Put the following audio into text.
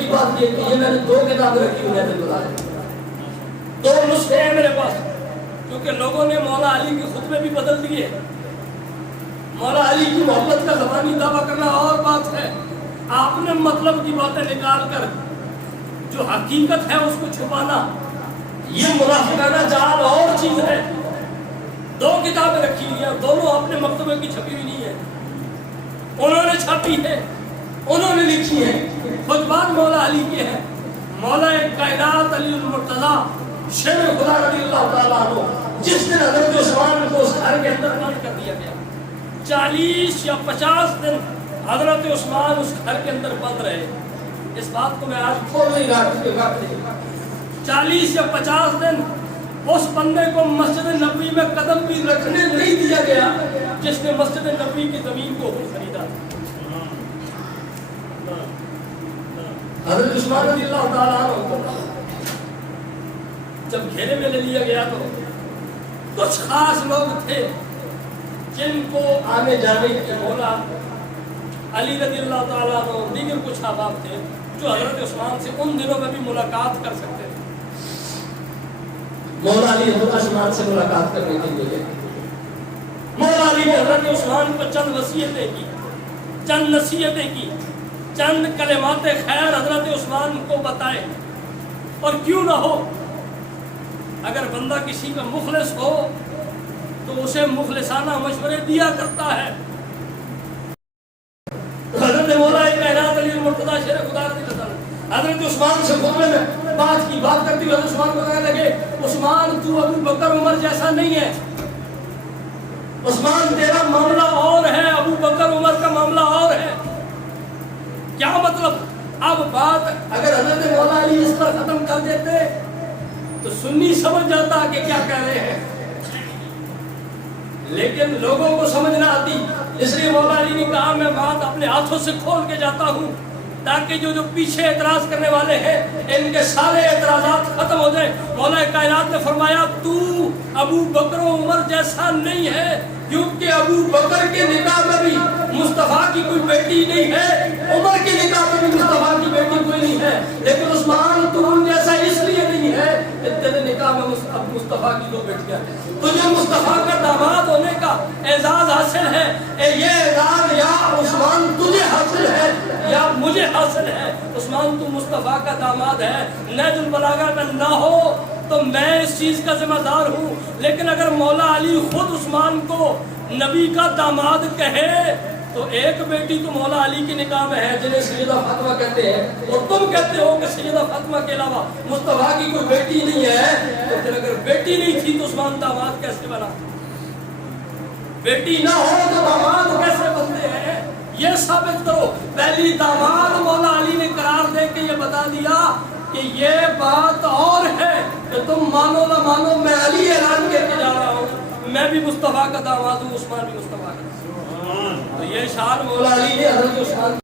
کی بات یہ کہ میں نے 2 کتابیں رکھی ہوئی ہیں، دو نسخے ہیں میرے پاس، کیونکہ لوگوں نے مولا علی کے خطبے بھی بدل دیے۔ مولا علی کی محبت کا زبانی دعویٰ کرنا اور بات ہے، آپ نے مطلب کی باتیں نکال کر جو حقیقت ہے اس کو چھپانا، یہ منافقانہ جال اور چیز ہے۔ 2 کتابیں رکھی ہوئی ہیں، دونوں اپنے مکتبے کی چھپی ہوئی نہیں ہے، انہوں نے چھاپی ہے، انہوں نے لکھی ہے، خطبات مولا علی کے ہیں۔ مولا کائنات علی المرتضی شیر خدا رضی اللہ تعالیٰ عنہ، جس دن حضرت عثمان کو اس گھر کے اندر بند کر دیا گیا، 40 یا 50 دن حضرت عثمان اس گھر کے اندر بند رہے۔ اس بات کو میں آج کھول نہیں رہا، 40 یا 50 دن اس بندے کو مسجد نبوی میں قدم بھی رکھنے نہیں دیا گیا جس نے مسجد نبوی کی زمین کو خریدا۔ حضرت عثمان رضی اللہ تعالیٰ عنہ کو جب گھیرے میں لے لیا گیا تو کچھ خاص لوگ تھے جن کو آنے جانے کے مولا علی رضی اللہ تعالیٰ عنہ دیگر کچھ احباب تھے جو حضرت عثمان سے ان دنوں میں بھی ملاقات کر سکتے تھے۔ مولا علی حضرت عثمان سے ملاقات کرنے کے لیے مولا علی نے حضرت عثمان کو چند وصیتیں کی، چند نصیحتیں کی، چند کلمات خیر حضرت عثمان کو بتائے۔ اور کیوں نہ ہو، اگر بندہ کسی کا مخلص ہو تو اسے مخلصانہ مشورے دیا کرتا ہے۔ حضرت مولا کائنات علی المرتضی شیر خدا رضی اللہ عنہ حضرت عثمان سے خطبے میں بات کرتی ہوئے حضرت عثمان کو کہنے لگے، عثمان تو ابو بکر عمر جیسا نہیں ہے، عثمان تیرا معاملہ اور ہے، ابو بکر عمر کا معاملہ اور ہے۔ کیا مطلب؟ اب بات اگر حضرت مولا علی اس پر ختم کر دیتے تو سنی سمجھ جاتا کہ کیا کہہ رہے ہیں، لیکن لوگوں کو سمجھ نہ آتی، اس لیے مولا علی نے کہا میں بات اپنے ہاتھوں سے کھول کے جاتا ہوں تاکہ جو پیچھے اعتراض کرنے والے ہیں ان کے سارے اعتراضات ختم ہو جائیں۔ مولا کائنات نے فرمایا تو ابو بکر و عمر جیسا نہیں ہے، کیونکہ ابو بکر کے نکاح میں بھی مصطفیٰ کی کوئی بیٹی نہیں ہے، عمر کے نکاح میں بھی مصطفیٰ کی بیٹی کوئی نہیں ہے، لیکن عثمان تو ان جیسا اس لیے نہیں ہے کہ تیرے نکاح میں مصطفیٰ کی 2 بیٹیاں ہیں۔ تجھے مصطفیٰ کا داماد ہونے کا اعزاز حاصل ہے، یہ اعزاز یا عثمان تجھے حاصل ہے یا مجھے حاصل ہے۔ عثمان تو مصطفیٰ کا داماد ہے، نہج البلاغہ میں نہ ہو تو میں اس چیز کا ذمہ دار ہوں، لیکن اگر مولا علی خود عثمان کو نبی کا داماد کہے تو ایک بیٹی تو مولا علی کے نکاح میں ہے جنہیں سیدہ فاطمہ کہتے ہیں، اور تم کہتے ہو کہ سیدہ فاطمہ کے علاوہ مصطفیٰ کی کوئی بیٹی نہیں ہے، تو پھر اگر بیٹی نہیں تھی تو عثمان داماد کیسے بنا؟ بیٹی نہ ہو تو داماد کیسے بنتے ہیں؟ یہ ثابت کرو۔ پہلی داماد مولا علی نے قرار دے کے یہ بتا دیا کہ یہ بات اور ہے کہ تم مانو نہ مانو، میں علی اعلان کر کے جا رہا ہوں، میں بھی مصطفیٰ کا داماد ہوں، عثمان بھی مصطفیٰ کا۔ تو یہ شان مولا علی نے حضرت عثمان